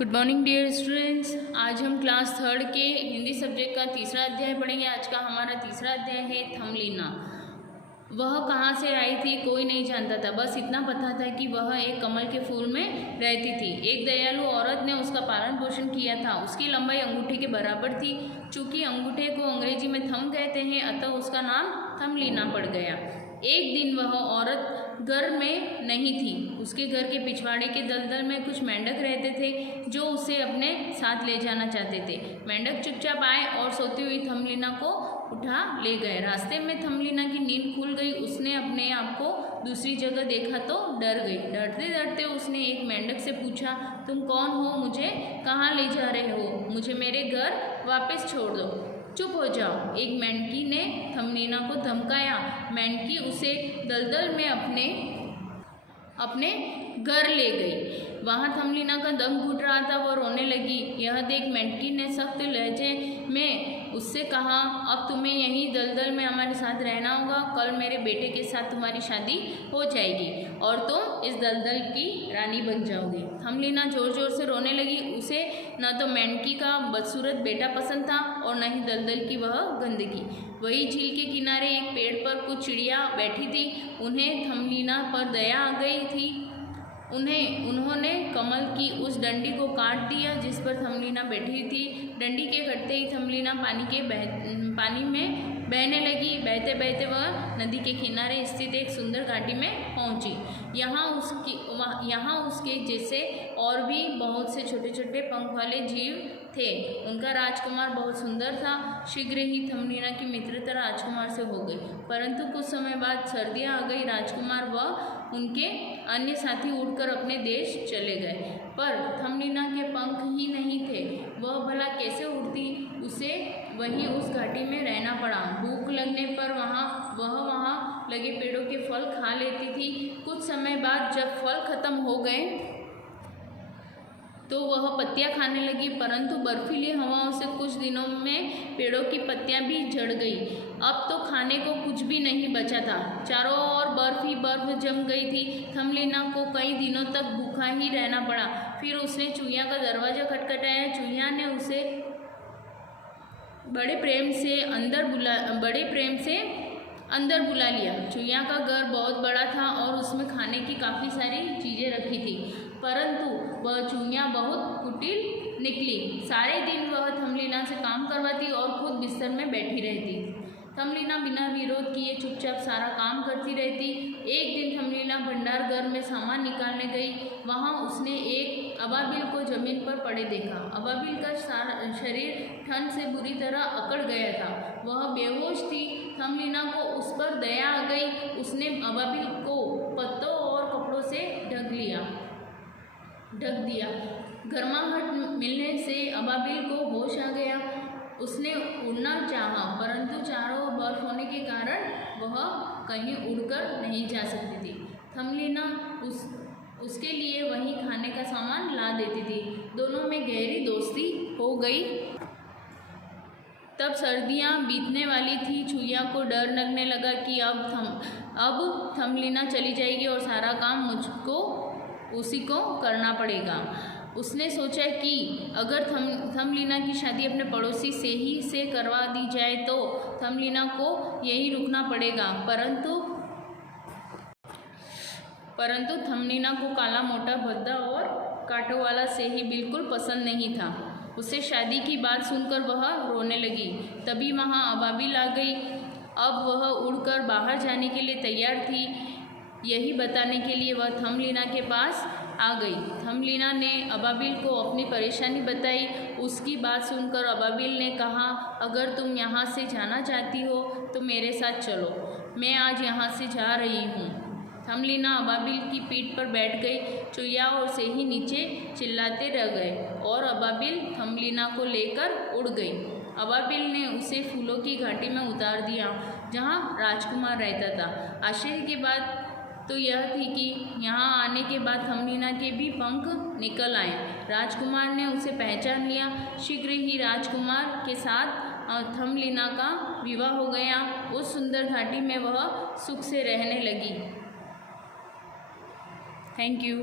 Good morning dear students. आज हम class third के हिंदी सब्जेक्ट का तीसरा अध्याय पढ़ेंगे। आज का हमारा तीसरा अध्याय है थमलीना। वह कहाँ से आई थी कोई नहीं जानता था, बस इतना पता था कि वह एक कमल के फूल में रहती थी। एक दयालु औरत ने उसका पालन पोषण किया था। उसकी लंबाई अंगूठे के बराबर थी। चूँकि अंगूठे को अंग्रेजी में थम कहते हैं, अतः उसका नाम थमलीना पड़ गया। एक दिन वह औरत घर में नहीं थी। उसके घर के पिछवाड़े के दलदल में कुछ मेंढक रहते थे जो उसे अपने साथ ले जाना चाहते थे। मेंढक चुपचाप आए और सोती हुई थमलीना को उठा ले गए। रास्ते में थमलीना की नींद खुल गई। उसने अपने आप को दूसरी जगह देखा तो डर गई। डरते डरते उसने एक मेंढक से पूछा, तुम कौन हो, मुझे कहाँ ले जा रहे हो? मुझे मेरे घर वापस छोड़ दो। चुप हो जाओ, एक मेंढकी ने थमलीना को धमकाया। मेंढकी उसे दलदल में अपने घर ले गई। वहाँ थमलीना का दम घुट रहा था, वह रोने लगी। यह देख मेंढकी ने सख्त लहजे में उससे कहा, अब तुम्हें यहीं दलदल में हमारे साथ रहना होगा। कल मेरे बेटे के साथ तुम्हारी शादी हो जाएगी और तुम इस दलदल की रानी बन जाओगी। थमलीना जोर जोर से रोने लगी। उसे न तो मेंढकी का बदसूरत बेटा पसंद था और न ही दलदल की वह गंदगी। वही झील के किनारे एक पेड़ पर कुछ चिड़िया बैठी थी। उन्हें थमलीना पर दया आ गई थी। उन्होंने कमल की उस डंडी को काट दिया जिस पर थमलीना बैठी थी। डंडी के कटते ही थमलीना पानी में बहने लगी। बहते बहते वह नदी के किनारे स्थित एक सुंदर घाटी में पहुंची। यहाँ उसके जैसे और भी बहुत से छोटे छोटे पंख वाले जीव थे। उनका राजकुमार बहुत सुंदर था। शीघ्र ही थमलीना की मित्रता राजकुमार से हो गई, परंतु कुछ समय बाद सर्दियाँ आ गई। राजकुमार व उनके अन्य साथी उड़कर अपने देश चले गए, पर थमलीना के पंख ही नहीं थे। वह भला कैसे उड़ती? उसे वहीं उस घाटी में रहना पड़ा। भूख लगने पर वहाँ लगे पेड़ों के फल खा लेती थी। कुछ समय बाद जब फल खत्म हो गए तो वह पत्तियां खाने लगी, परंतु बर्फीली हवाओं से कुछ दिनों में पेड़ों की पत्तियां भी झड़ गई। अब तो खाने को कुछ भी नहीं बचा था। चारों ओर बर्फ ही बर्फ जम गई थी। थमलीना को कई दिनों तक भूखा ही रहना पड़ा। फिर उसने चूहिया का दरवाज़ा खटखटाया। चूहिया ने उसे बड़े प्रेम से अंदर बुला लिया। चूहिया का घर बहुत बड़ा था और उसमें खाने की काफ़ी सारी चीज़ें रखी थी, परंतु वह चूहिया बहुत कुटिल निकली। सारे दिन वह थमलीना से काम करवाती और खुद बिस्तर में बैठी रहती। थमलीना बिना विरोध किए चुपचाप सारा काम करती रहती। एक दिन थमलीना भंडार घर में सामान निकालने गई। वहाँ उसने एक अबाबिल को जमीन पर पड़े देखा। अबाबिल का सारा शरीर ठंड से बुरी तरह अकड़ गया था। वह बेहोश थी। थमलीना को उस पर दया आ गई। उसने अबाबिल को पत्तों और कपड़ों से ढक दिया। गर्माहट मिलने से अबाबिल को होश आ गया। उसने उड़ना चाहा, परंतु चारों ओर बर्फ होने के कारण वह कहीं उड़कर नहीं जा सकती थी। थमलीना उसके लिए वहीं खाने का सामान ला देती थी। दोनों में गहरी दोस्ती हो गई। तब सर्दियाँ बीतने वाली थी। चूहिया को डर लगने लगा कि अब थमलीना चली जाएगी और सारा काम मुझको उसी को करना पड़ेगा। उसने सोचा कि अगर थमलीना की शादी अपने पड़ोसी से करवा दी जाए तो थमलीना को यहीं रुकना पड़ेगा। परंतु थमलीना को काला मोटा भद्दा और कांटों वाला सेही बिल्कुल पसंद नहीं था। उसे शादी की बात सुनकर वह रोने लगी। तभी वहाँ अबाबिल आ गई। अब वह उड़कर बाहर जाने के लिए तैयार थी। यही बताने के लिए वह थमलीना के पास आ गई। थमलीना ने अबाबिल को अपनी परेशानी बताई। उसकी बात सुनकर अबाबिल ने कहा, अगर तुम यहाँ से जाना चाहती हो तो मेरे साथ चलो, मैं आज यहाँ से जा रही हूँ। थमलीना अबाबिल की पीठ पर बैठ गई। चूहिया और सेही नीचे चिल्लाते रह गए और अबाबिल थमलीना को लेकर उड़ गई। अबाबिल ने उसे फूलों की घाटी में उतार दिया जहाँ राजकुमार रहता था। आश्चर्य की बात तो यह थी कि यहाँ आने के बाद थमलीना के भी पंख निकल आए। राजकुमार ने उसे पहचान लिया। शीघ्र ही राजकुमार के साथ थमलीना का विवाह हो गया। उस सुंदर घाटी में वह सुख से रहने लगी। Thank you.